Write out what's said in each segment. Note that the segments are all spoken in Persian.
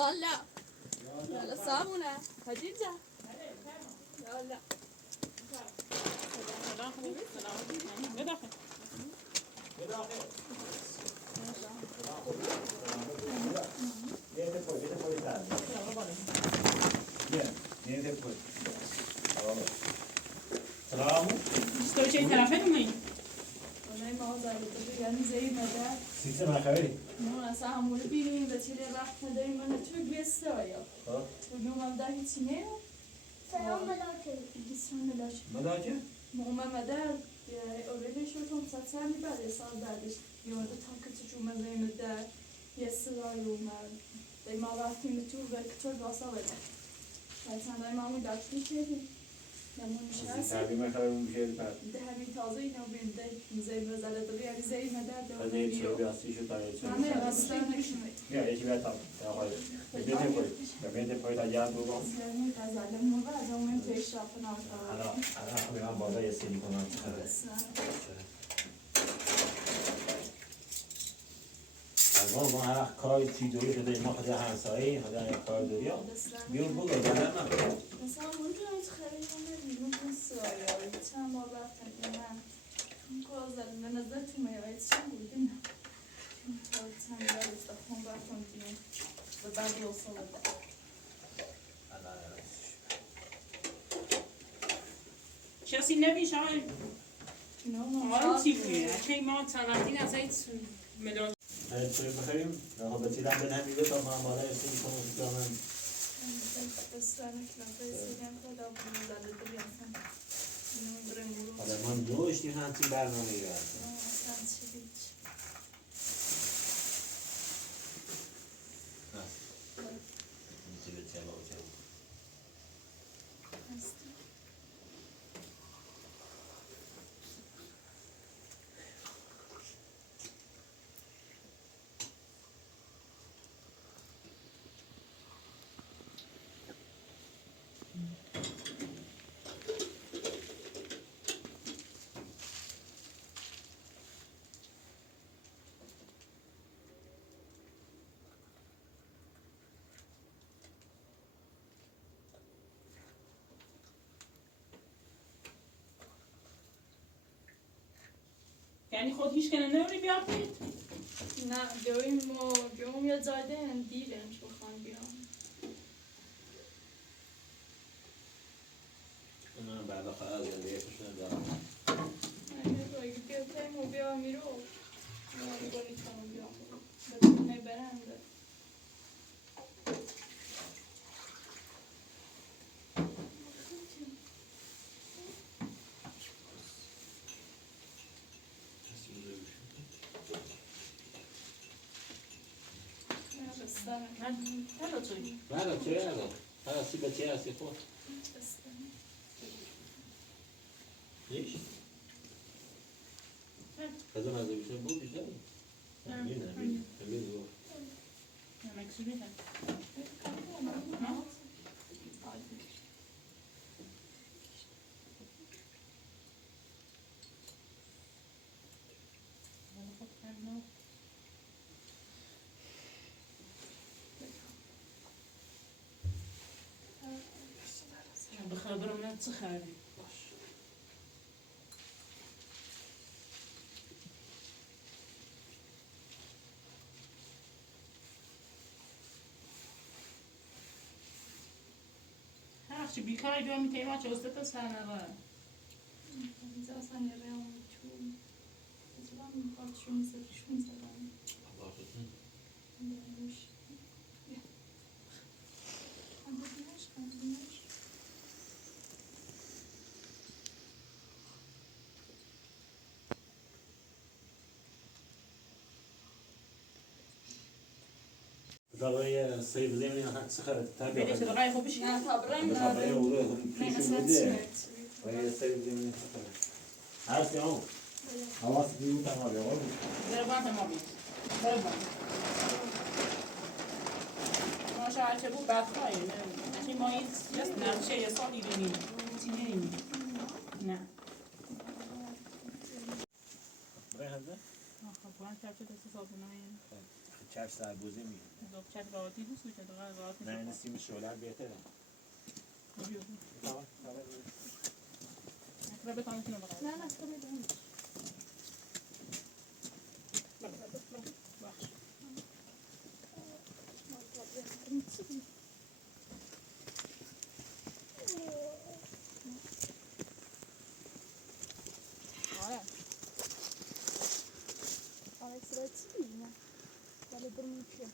يلا يلا صابونة خديجة يلا اشتري شيء ثلاثة مني والله ما وضع لي يعني زي ما ده سيتم على خيري مو ساهم ولبيني بتشيل راح دايما تفق السويا ونوم ده هيتنين سلام ملاكي جسمنا لاش مداجة مو ما مدار اوريدي شوفهم ساتساني بعد صار بعدش يوم تتحكي تشوف ما زي مدار يسرا يوم دايما راحتي متوبة كتير قصوى ساتسان دايما عمود عشتي كذي يمون مش هاسي تعبي ما خلوهم بشيء بعد ده همي تازين أو بين زي بزالة طبيعي يعني زي مدار ده هذا يشيل بياسي شو تاني أنا أصلاً يا إيش بيتام يا خير بيتي كوي بيتي كوي تاجان دوبا أصلاً كذا لما بعد يومين تيشافنا أنا أخوي بابا يسيني كمان الان ما هر کاری تیجوری شده ما خدا همسایه خدا یک کار داریم بیور بگو بدن نه مثلا اونجا از خیلی نمیدونم سویا چند بار رفتم من کوزل من نظر تو میاد چند بودیم چند بار استخدام رفتم دیگه و بعد وصل ده شخصی نبیش آن نه آن چیه چه ما تنهایی نزدیک ملاج توی بخریم نه بچه‌ها به همین دو تا ما بالای سیم کنیم که من بسیار کلافه سیدم خدا بود زده دریافتم اینو بریم برو حالا من دوش دیگه همچین برنامه ای هست اصلا چی بیچ میتونه چه باشه یعنی خود هیچ کنه نوری بیاد بید نه جویم یا زاده هم دیرم شو خان بیام من بعد خلاص زندگیش ندارم اگه بیا تایمو بیا میرو نه باری تامو بیام بتونه برنده هلا توی بعد چه هذا هذا سيبه چه هستی خود ليش هذا ما زي بيصير بود بيصير امين هو مکسوری هم بخبرم نه چه خبری بخشی بیکاری بیام میتونیم چه استاد سرنگاه اینجا اصلا نریم تو بزرگم میخواد شون زدن دقیقه سیب زمینی هم سخره بینی تابعه صدقای خوبش نه تبرم تابعه نداره اوره هم نه پیش اصلا بوده سمت و سیب زمینی سخره هست یا اون حواس دیو تمام یا اون ضربان تمامی ضربان ما شاید چه بود بدخواهی نشی ما این جست نرچه یه سالی بینیم چی نیم نه برای هزه خب من چرچه دست صابونایی چرش سربوزی می دکتر راحتی دوست میشه دقیقا راحتی نه این سیم شولر بهتره تمام اکرا بتانه کنه بقید نه نه تو میدونم بخش آره Alexrativ, ne? Vale por mucho.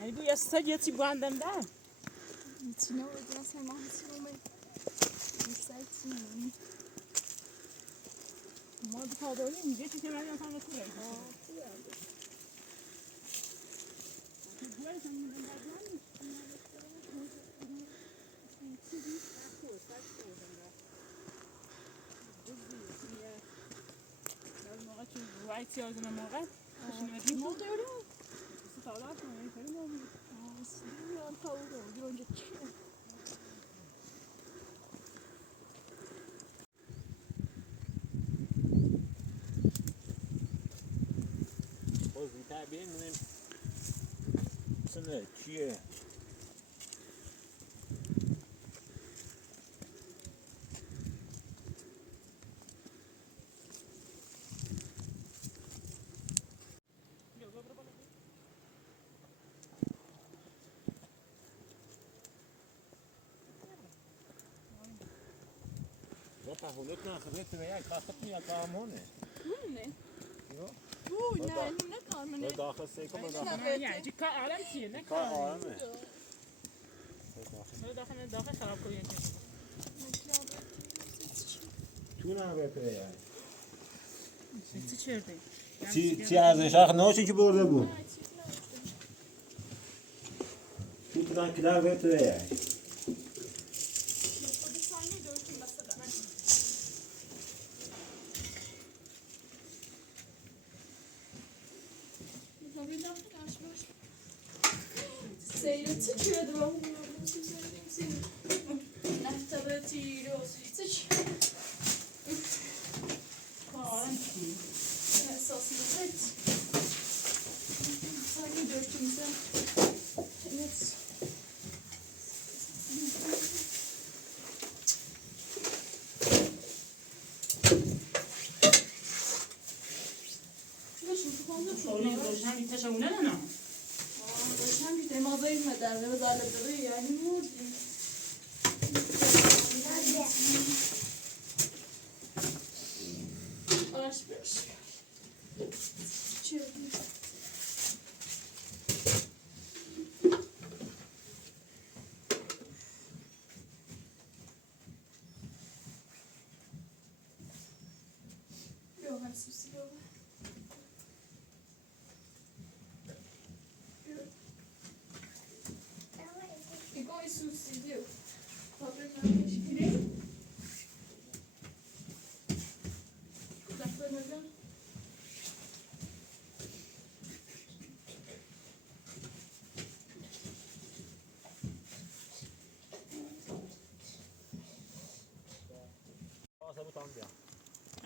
Yani bu yastığı bu andam da. Vicino, vediamo se massimo mi stai insieme. Ma bir tane öyle mi? Geçti ki ben yansan nasıl böyle? Right yardım ama Ne oluyor ya? Sağlar mı? Şöyle mi oluyor? Sinirlen tavuğu oldu önce çıkıyor. باز زودتر بریم ببینیم سنه چیه تحولات ناخذت وياك خاصتني يا كامونه Ne? Yok. Bu ne? Ne kalma ne? Ve dahil seykom ve dahil Ama yani cika alem çiğ ne ka kadar. ağrı Böyle daha şarap koyuyor. تو نه بپره yani. Çi çerdi. چی ارزش آخه نوشی که برده بود تو بودن که در بپره yani. Seyret çıkıyordu ben bunlardan söyleyeyim seni. Neftalı tiyiri olsun. Hiç. Alem çiğ. Esasında evet. Sanki dörtümüze. Evet. Şurada şimdi kullandım. Sorun roşan bir teşekkür ne? Başım bir demazayım mı derler ve darladığı yani ne oldu? Açmış. Çevir. Yok, ben susuyorum. Igual isso se viu? Talvez não respirei. Já foi melhor?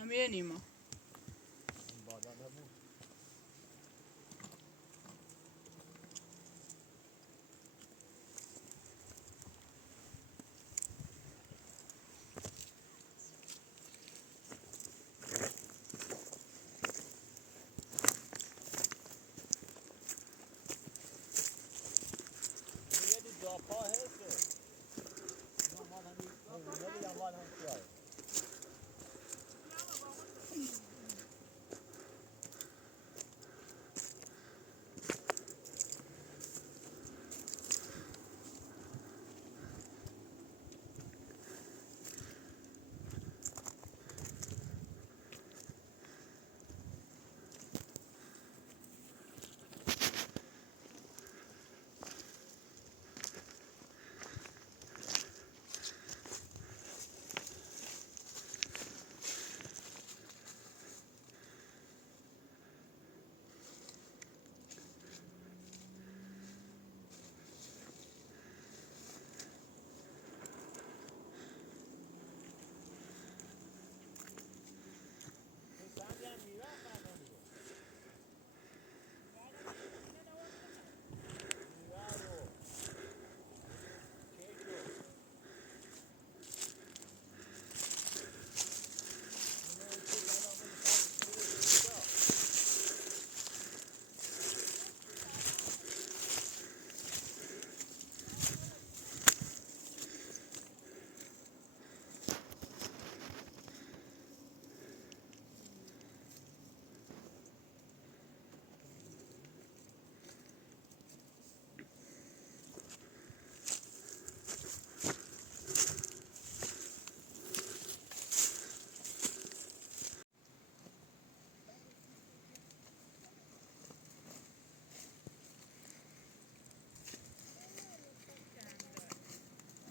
همه نیما بالا نبود. یه دی جاپا هسته. اینا مال همین یا مال هم کیاره.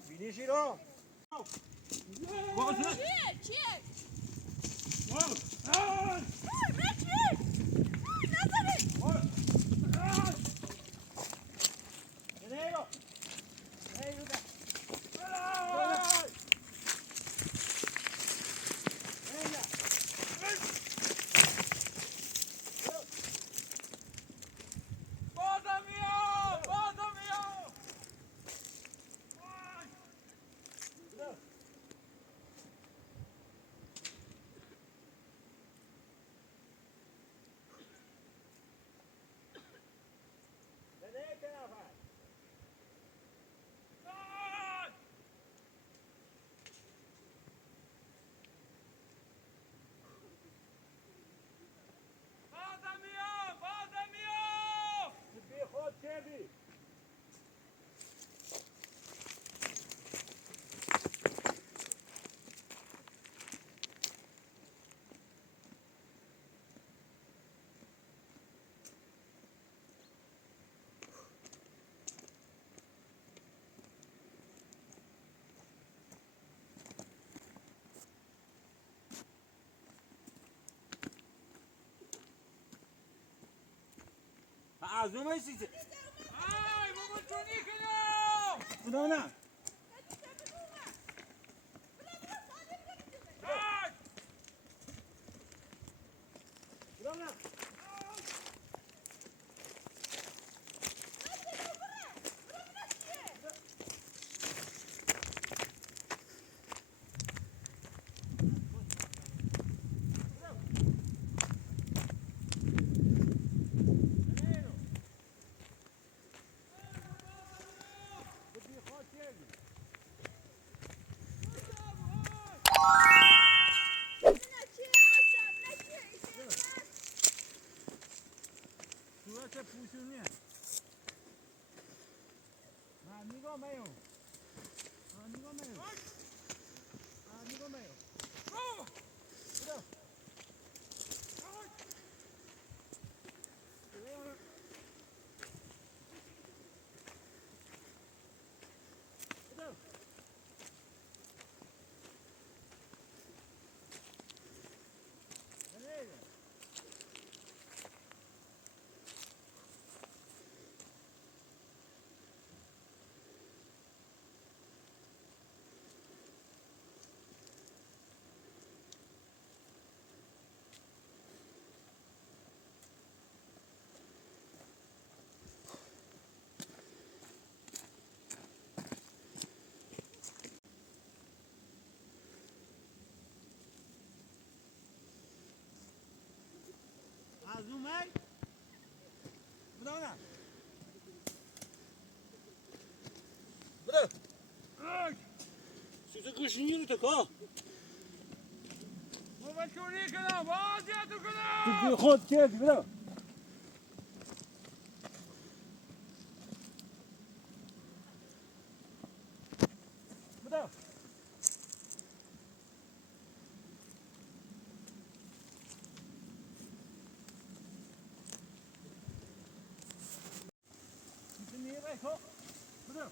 بینی شیرو؟ عزومه چیزی؟ آی بابا تو نیکنم خدا نه خدا نه صورت پوشونیه نه نگاه میو نگاه میو نگاه میو خدا خدا ماشین میره تو که بابا چونی کنم واجه تو تو کنم خود کردی برو بدا میره تو بدا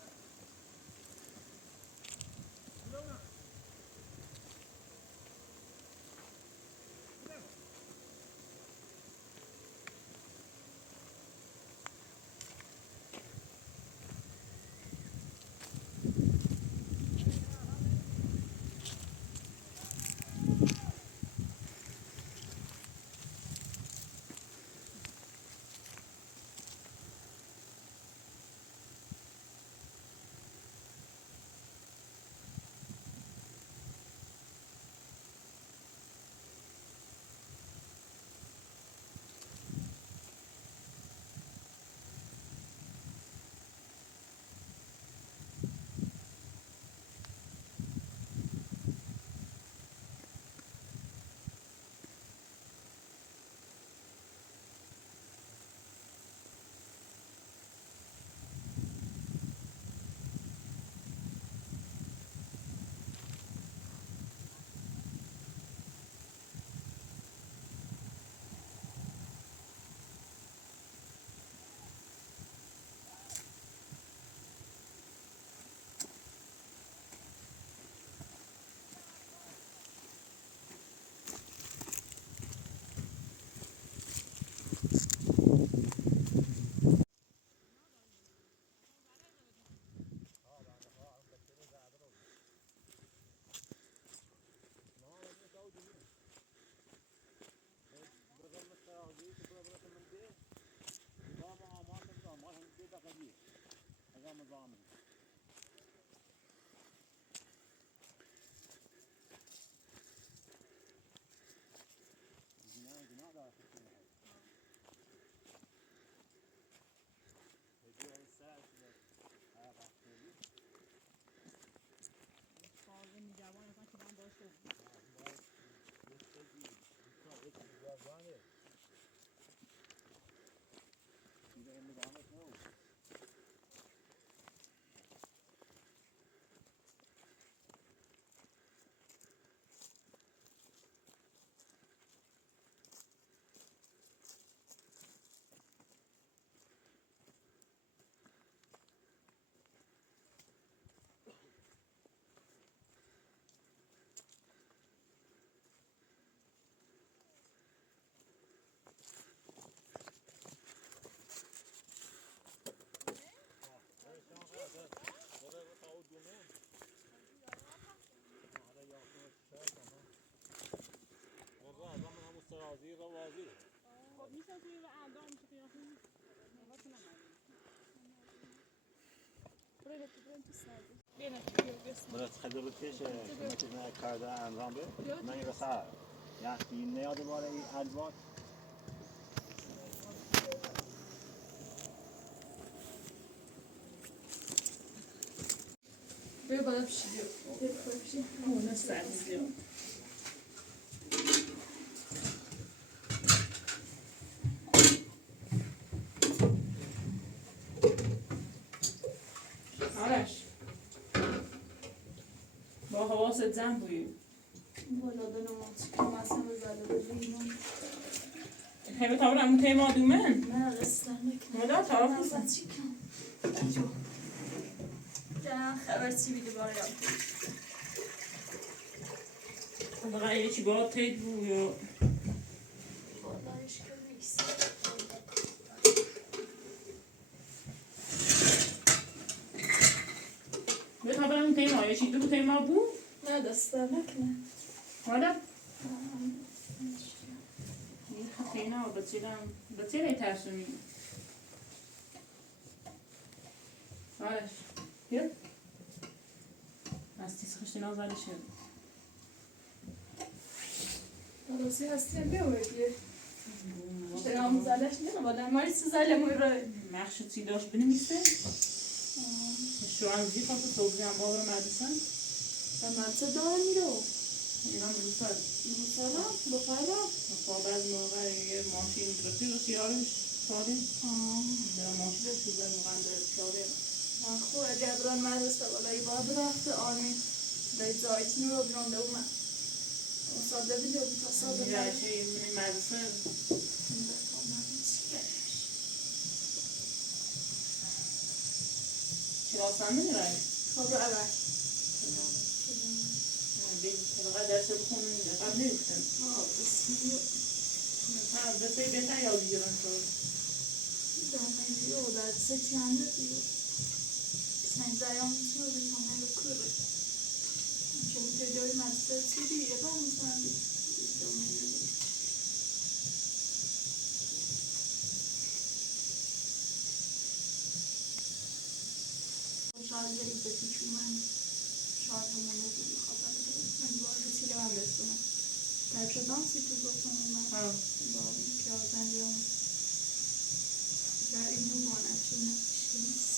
برات خیلی بکش کمک کرده انجام بده من این رسال یعنی نیاد باره این الوان بیا بالا پشیدیم بیا پشیدیم اونه سرزیم آرش با حواست زن بوی بالا دنمات که مثلا زده بزنیم هیوه تاور همون تیما دومن نه رستم نکنم مدار طرف بزن چی کن جو جان خبر چی بیده باره یاد دقیقه یه چی باید تید بو یا بادایش که بیکس به تاور همون تیما یه چی دو تیما بو نه دستم نکنه حالا این خطینا بچه ترسونی آرش بیا از تیز خشتی نازالی شد درستی هستی بیا بگیر اشترام زلش نه بادم ماری سزاله موی مخشو چی داشت بنویسه شو انزی خواست صوبی هم باور مدرسن من چه دارم میرو ایران روسر مثلا با فایلا با بعض موقع یه ماشین رفیق خیالش ساده در ماشین شده مقنده پیاده خوبه جبران مدرسه ولی باید رفته آنی در زایتون رو برانده اومد ساده بیده بود تا ساده میره چه این مدرسه کلاس هم میره خب رو اول طبقه درس بخون قبل نمیشن بسه بهتر یاد بگیرن تو دامه رو در سه چنده دیو سنگ زیان تو رو دامه رو کره چه بود جایی مدرسه چی دیگه با مثلا دامه رو شاید بریم به پیچون من شاید همون رو بخواستم من باید بسیله من بستونم در چه دانسی تو گفتم من باید که آزن بیام در این نمانه چونه نیست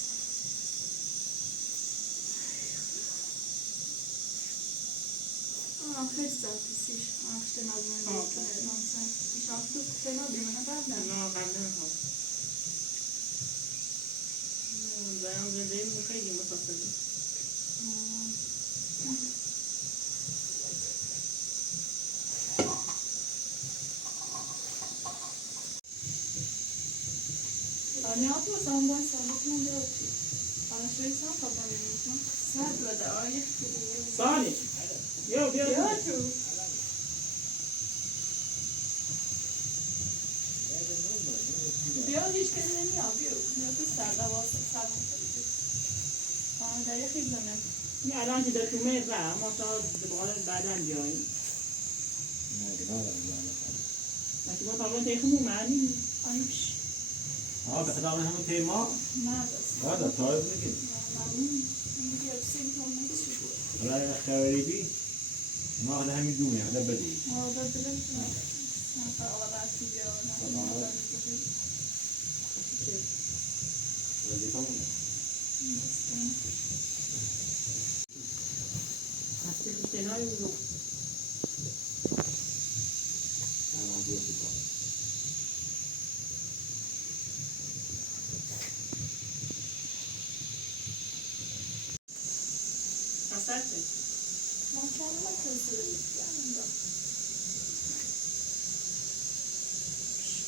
خیلی سرپیسیش آخشته نبونه بیتونه نانسن پیشافت تو فینا بیمونه قبل نه قبل نمیخوام زیان زنده این خیلی متصدی Nihat var senden sandıkla ne yapıyor? Alışverişten falan veriyorsun. Sen böyle ayı. Sani yo bia Ya tu. Bia hiç kendini ne yapıyor? Ne de serde vasıf sabun. Bana da yakın zaman. این الان که در تومه و اما تا بقال بعدا بیاییم نه که ندارم ماشی ما طبعا تیخمون معنی Aymış. بخدا من همون تیما Neredesin? هذا طيب نجي Malum. Bir yapsın kalmak istiyor. هذا خياري ما هذا هم يدومي هذا بدي Orada bile sen alarak gidiyor. بدي كم هستی سنای رو أنا أقول لك هستی Ben kendime kızdım. Yanında.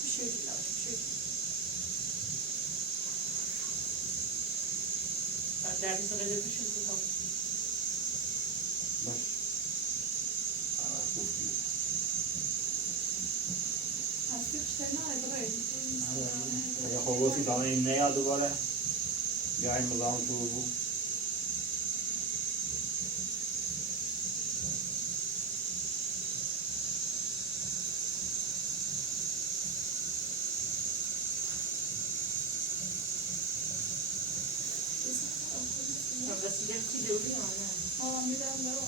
Bir şey değil abi. Bir şey değil. در بیست قدر بشید بکنم بس أنا أقول لك Hasta işte ne ayrı اگه خوبوسی دامه این نیاد دوباره بیایم مزاحم تو بگو رسیده چی دوری آنه Aa neden de o?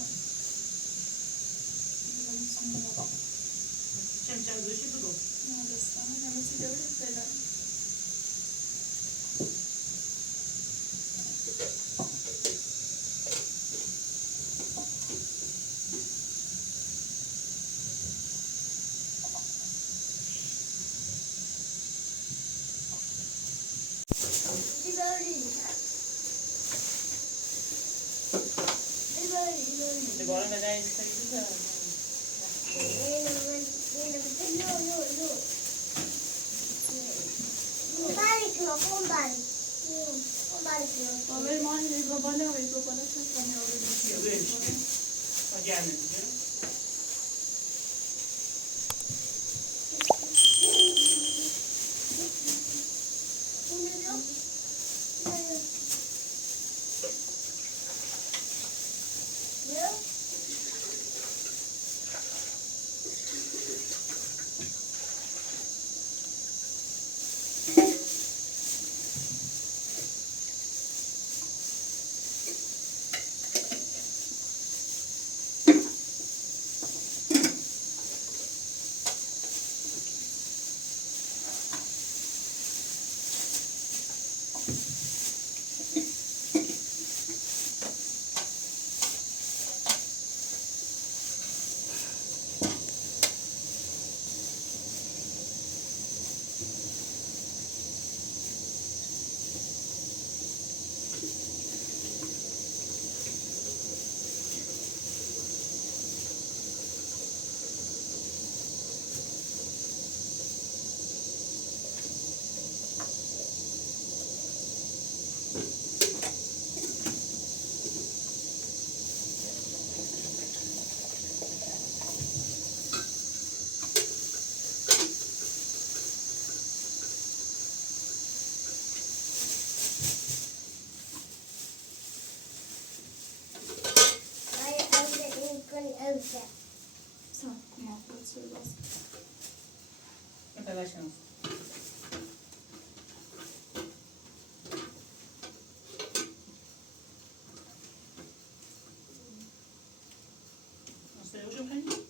چم زوشی بگو Neredesin? Hemen sigara içelim. دوباره مدنی بسایی بزن Vabbè, mani le globale, le globale, se stanno تا گرمه دیگه چه باز متوجهم. استوشو خیلی.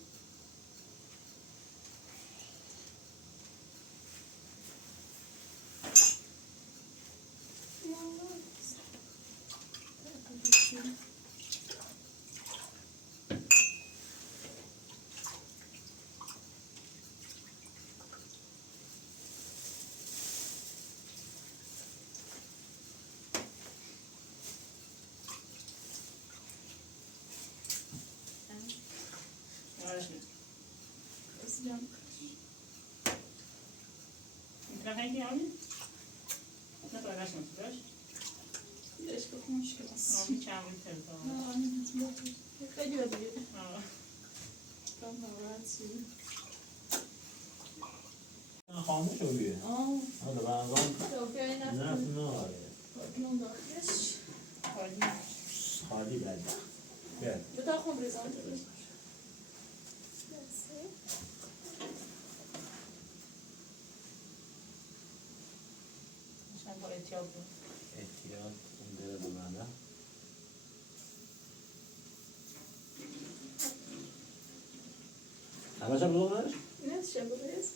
Özlem. Mikrofon yani? Ne kadar başlamış? Jeszcze komşu Ama bir çağırın telefonu. خیلی بدیه Aa. Tamam راحتی خاموش رو بیه حالا بعضان توفیقی نفت نفت ناره نون داخلش خالی. خالی بده بله بتا خون بریزم جلوش Sen bu et yaptın. احتیاط این داره بمانه همه شب بزنش؟ Ne yapacağız?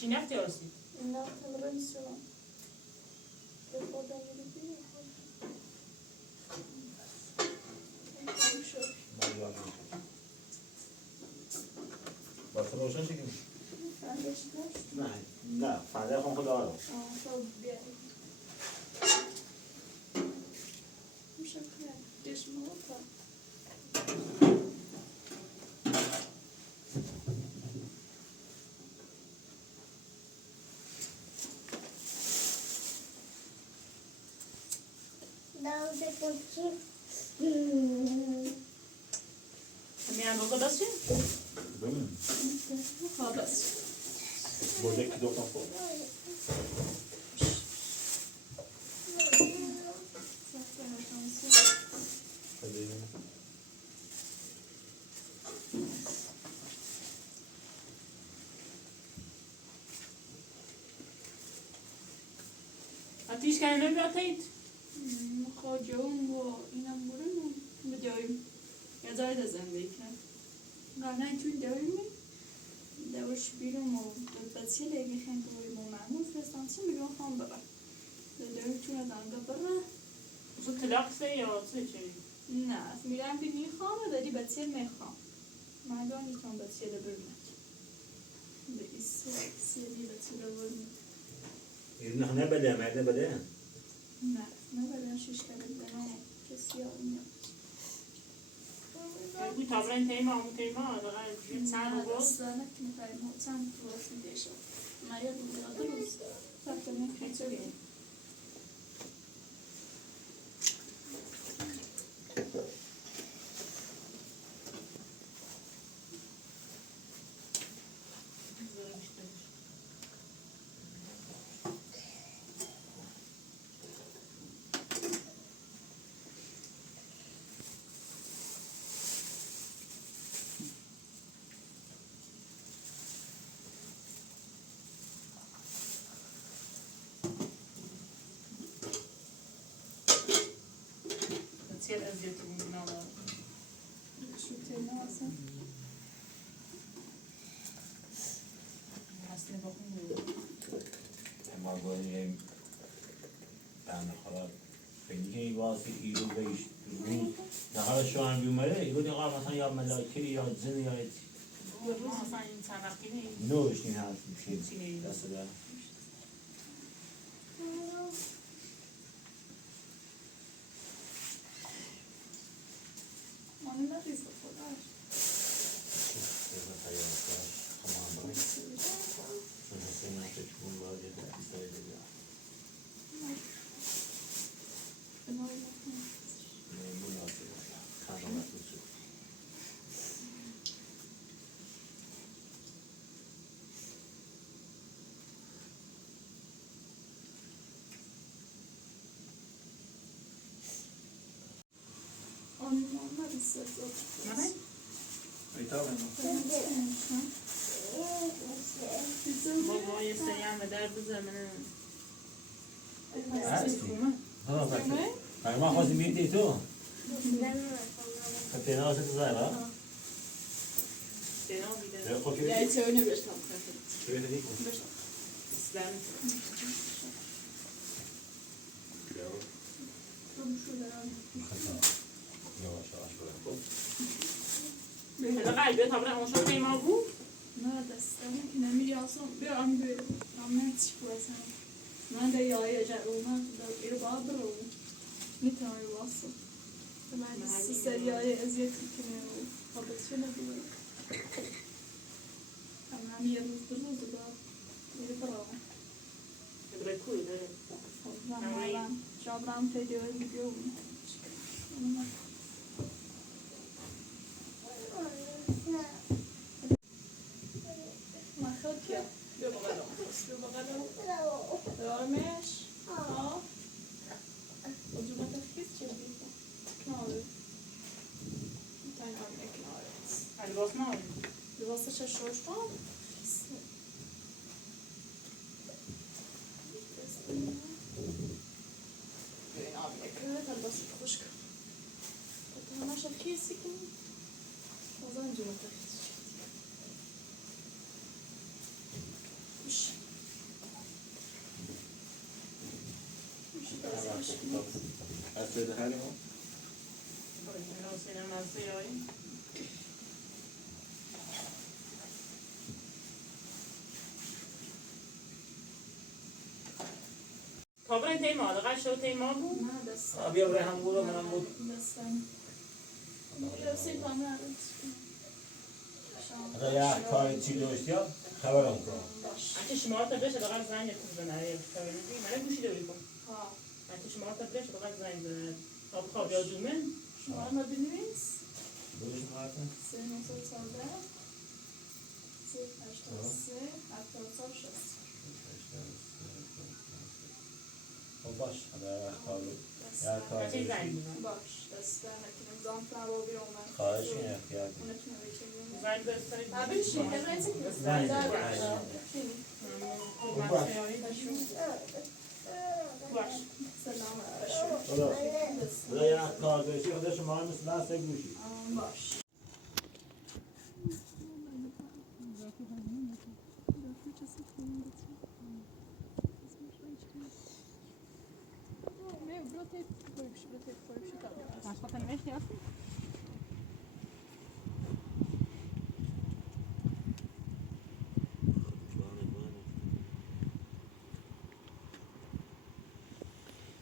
Çiğ nefti orası. Ne yapalım ben istiyorum. Oradan gelip değil mi? Komşu. باید روشن شکل Ben de çıkar. نه نه فرده خون خدا رو Tamam bir Teşekkürler. Geçme oldu. Dałby to Miałem go dosyć? ببین خلاص. بوده که دو خون Ateş kendine bir atayım. خواجه‌ام و اینم بریم بدویم یه جای ده زندگی کرد قبلا توی دویم دوش بیرون و بچه لیگی خیلی دویم و معمول فرستان چه میگم خواهم ببر دویم چون از آنگا ببر Bu tlaksa ya çeçi. نه میرم که میخوام و داری بچه میخوام مردم میخوام بچه ده برمک به ایسه سیدی بچه ده برمک این نه بده مرده بده نه نه بدن شش کرده نه کسی ها میاد Bu tabren tema, bu tema, sen نه bu داستانه که میخوایم چند روز میده شد من یه روز روز فقط نمیکنم Siyah eziyeti bu binalar. شو تینا اصلا Aslında bakın اما گوییم بنده خدا بگی که این واسه ایرو بیش روز نقل شوهر بیومره ایرو دیگه مثلا یا ملاکه یا جن یا bu aslında insan hakkını نوش این هست میشه Çin'e دست دار آنه نریز به خودش بنای نکنم آنه نریز به Ne? کتاب بابا یه سری هم به در بزنه هستی؟ ها بچه ما خواستیم بیدی تو خطینا واسه تو زهر ها؟ دینا بیده خب Ja, ik zou niet best که بیده دیگه اسلام یواش یواش برم هذا قلبي طبعا اون شو ما بود نه دستم که نمیری آسان بیا آن بیا آمد چی بازم من ده یای جرومه ایرو باید برو میتونم واسه من سریای ازیت کنه و حابتشو نداره هم یه روز دو روز دار ایرو برو برای کوی داره من جابرم تیدیو ویدیو ما خود که بیا بغلم بیا بغلم دارمش ها وجوبات خیس چه بیفته کناره میتونی هم نکناره الباس ما لباسش شوشتم ببین آب نکنه تا لباس خوش کن تا همش خیسی کن بازم جوبات خیس از شده حالی ما؟ حسین مزیایی طبعا تیما دقیق شو تیما بود نه دستم بیا برای هم بود و منم بود دستم بیا سیپم نرد اگر یه کاری چی داشتی ها خبرم کن باش انت شما تا بشه دقیق زنگ بزنه من گوشی داری کن ها انت شما تا بشه دقیق زنگ بزنه خواب یا دومن شما ما بنویس بودش مارتن 3914 383 74 خب باش اگر کاری دستم یه کاری چه زنگ داشتی بزنه باش دستم نکنم زانتم رو بیرون من خواهش این اختیار دی اونتون رو بیچه زنگ بزنه ببین شیده رنزی که زنگ در بزن. باش سلام علیکم برو برو یه کار داشتی خودش ما مثل دست گوشی باش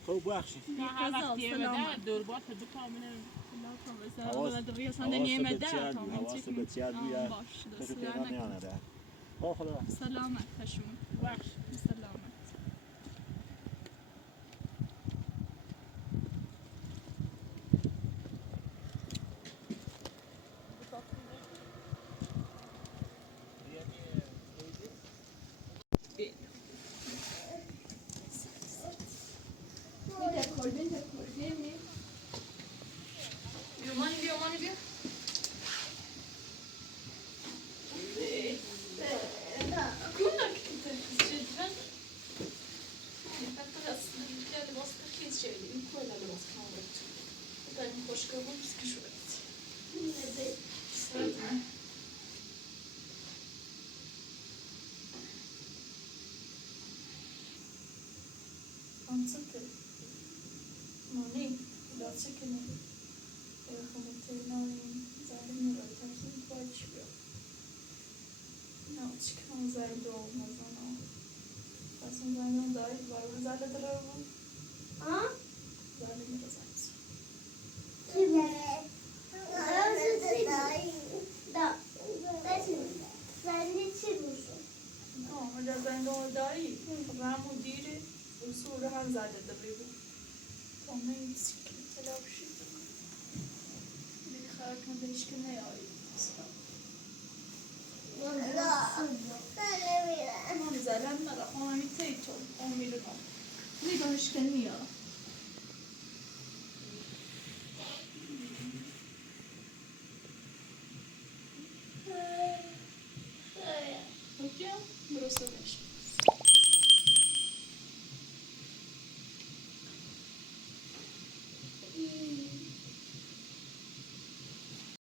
خب بخشی هر وقت یه بده دور بار تو کاملا حواست به چیت بیا تو تهران میانه ده خب خدا سلامت هشون بخش سلامت Anzucker. Mani, da çıkını. Rahmetli zalim uğraşan başlıyor. Ne çıkan zalim olmaz ona. Aslında zalim dahil var. Zalim tarafı. Ha? Zalim uğraşan. Kimlere? Da. Sen ne çiziyorsun? No, ma già vengo dahil. Ramo dire usul han zalim tarafı. Ona yetişkin telafi. Bir harika değişkin ne yapayım? ما زلم نرا خواهی تیتو امیرم میدانش که نیا درست نمیشه.